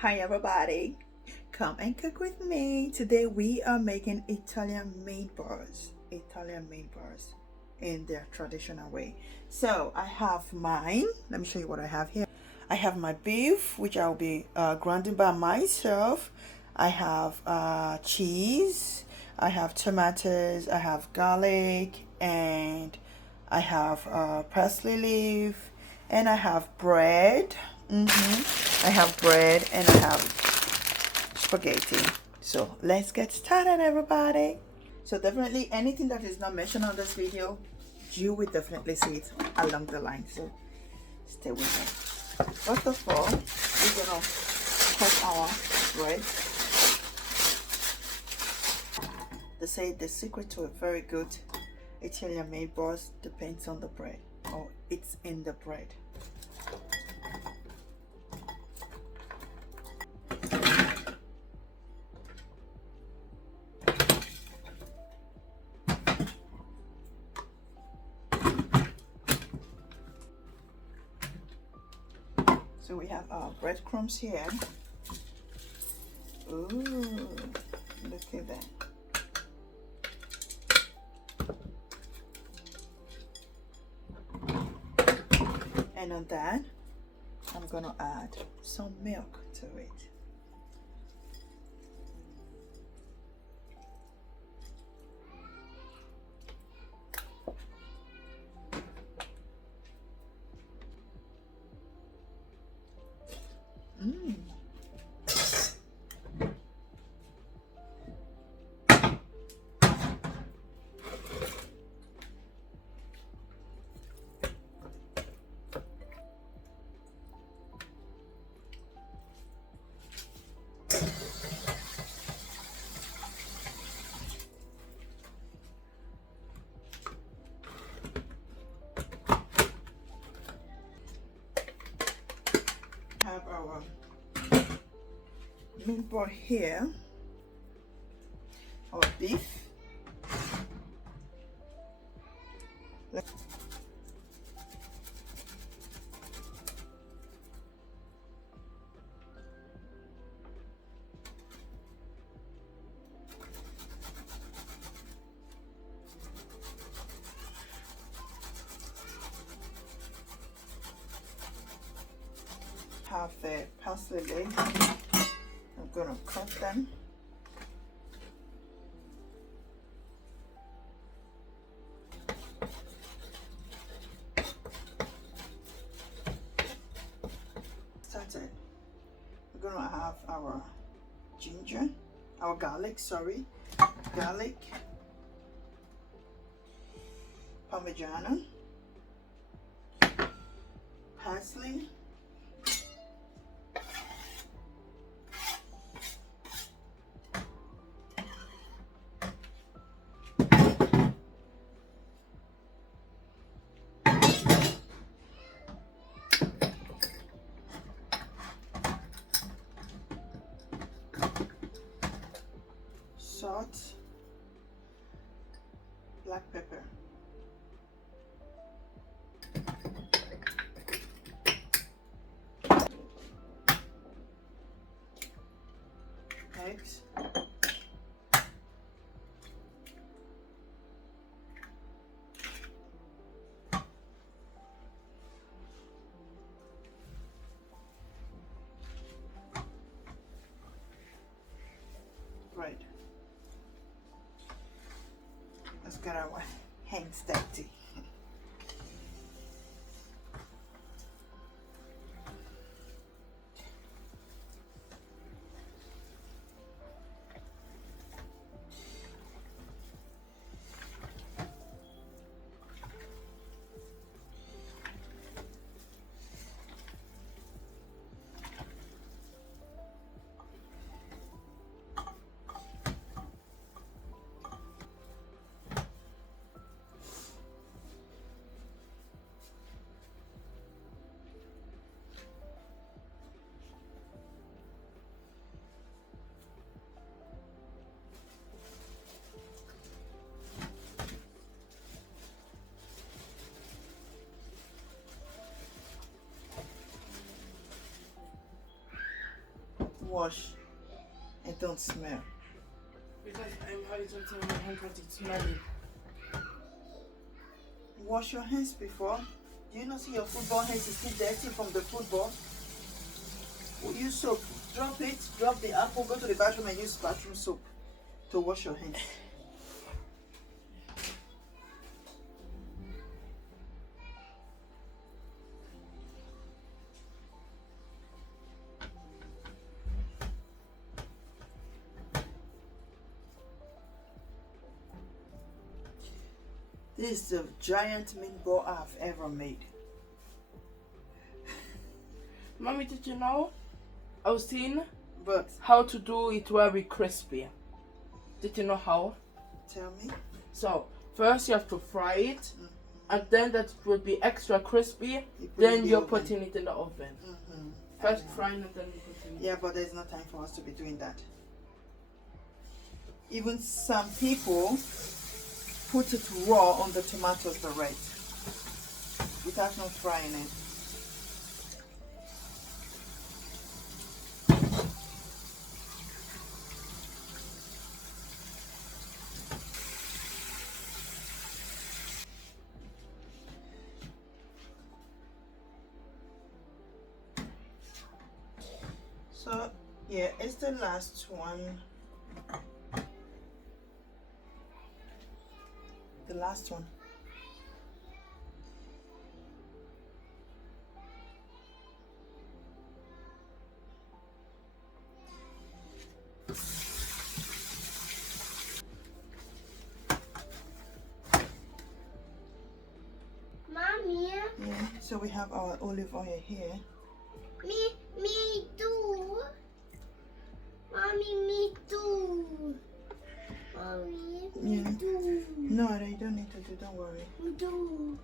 Hi everybody, come and cook with me. Today we are making Italian meatballs. Italian meatballs in their traditional way. So I have mine. Let me show you what I have here. I have my beef, which I'll be grinding by myself. I have cheese. I have tomatoes. I have garlic, and I have parsley leaf, and I have bread. I have bread and I have spaghetti. So let's get started, everybody. So definitely anything that is not mentioned on this video, you will definitely see it along the line. So stay with me. First of all, we're gonna cut our bread. They say the secret to a very good Italian meatballs depends on the bread, or it's in the bread. So we have our breadcrumbs here. Ooh, look at that. And on that, I'm gonna add some milk to it. Have our meatball here, our beef. Have the parsley leaf. I'm gonna cut them. Started. We're gonna have our ginger, our garlic, garlic, parmigiano, parsley, salt, black pepper. Eggs. Right. Let's get our hands dirty. wash and don't smell. Because I'm having something in my hand because it's smelling. Wash your hands before. Do you not see your football hands is still dirty from the football? Use soap. Drop it. Drop the apple. Go to the bathroom and use bathroom soap to wash your hands. This is the giant meatball I've ever made. Mommy, did you know? I was seeing But how to do it very crispy. Did you know how? tell me. So, first you have to fry it, and then that will be extra crispy. You put it in Then the you're oven. putting it in the oven. First frying and then putting it. Yeah, but there's no time for us to be doing that. Even some people put it raw on the tomatoes, the red, without not frying it. So yeah, it's the last one. The last one. Mommy, Yeah, so we have our olive oil here. me too. Mommy, me too. Mommy, me Yeah. too. No, I don't need to do, don't worry. Me too.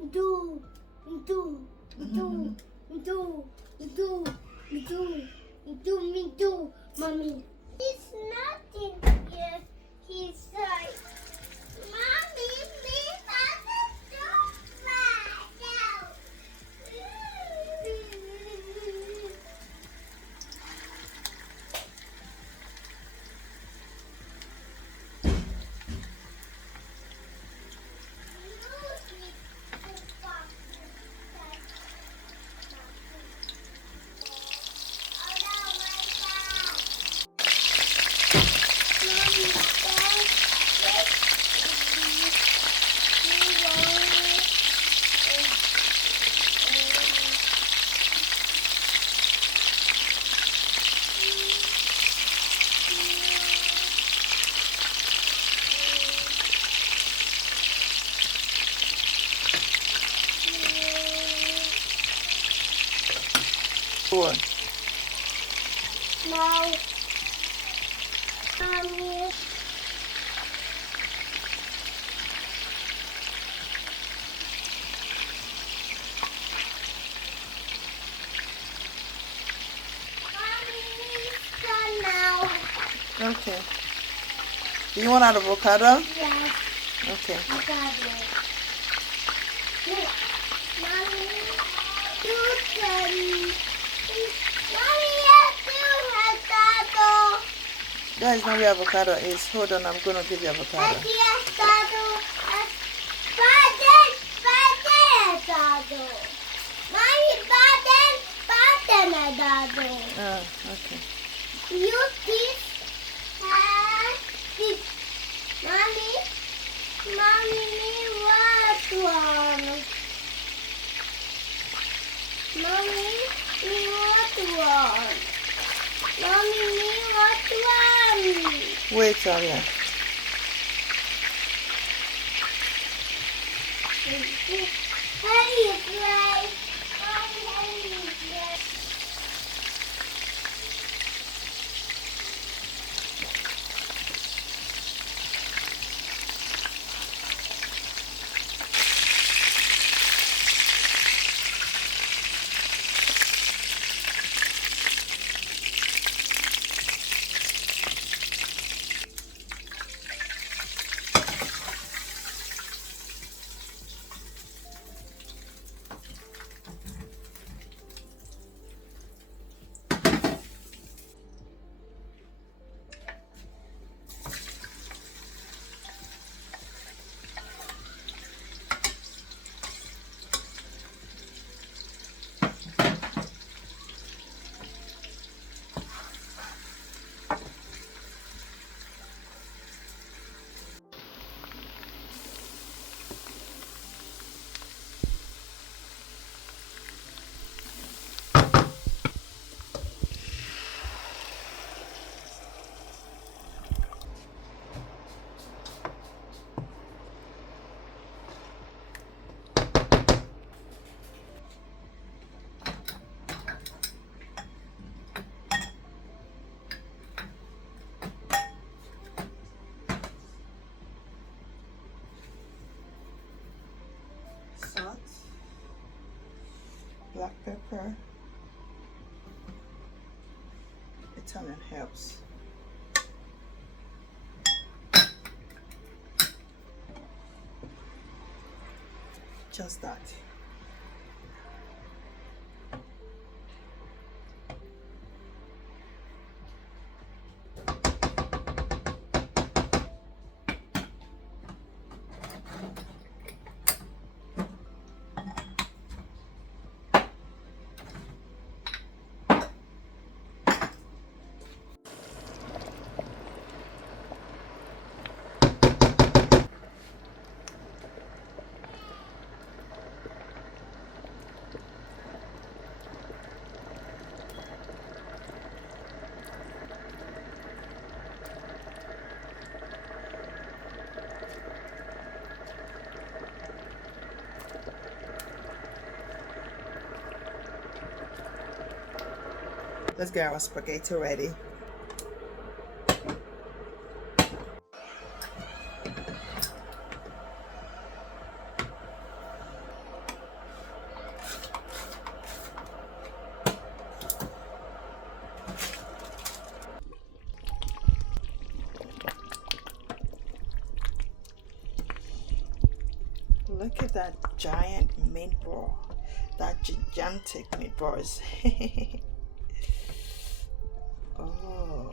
Me too. Me too. Me too. Me too. Me too. Me too. Me too. Me too. Mommy. It's nothing here. He's like, Mommy, me doesn't do that. What? No. Mommy. Mommy, now. Okay. Do you want an avocado? Yes, Okay. I got it. Look, Mommy, you can. Mommy, yes, you avocado. That is not where avocado is. Hold on, I'm gonna give you avocado. Avocado. Avocado. Mommy, avocado. Ah, okay. You this this. Mommy, me what one? Mommy, me what one? Mommy, me what one? Wait, Talia. How do you play? Mommy, how do you play? black pepper, Italian herbs. Just that. Let's get our spaghetti ready. Look at that giant meatball. That gigantic meatballs. Oh.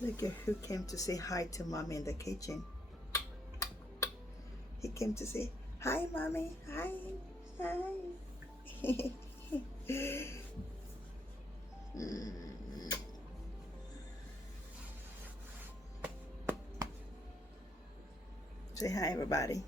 Look at who came to say hi to mommy in the kitchen. He came to say, hi mommy, hi, hi. Say hi everybody.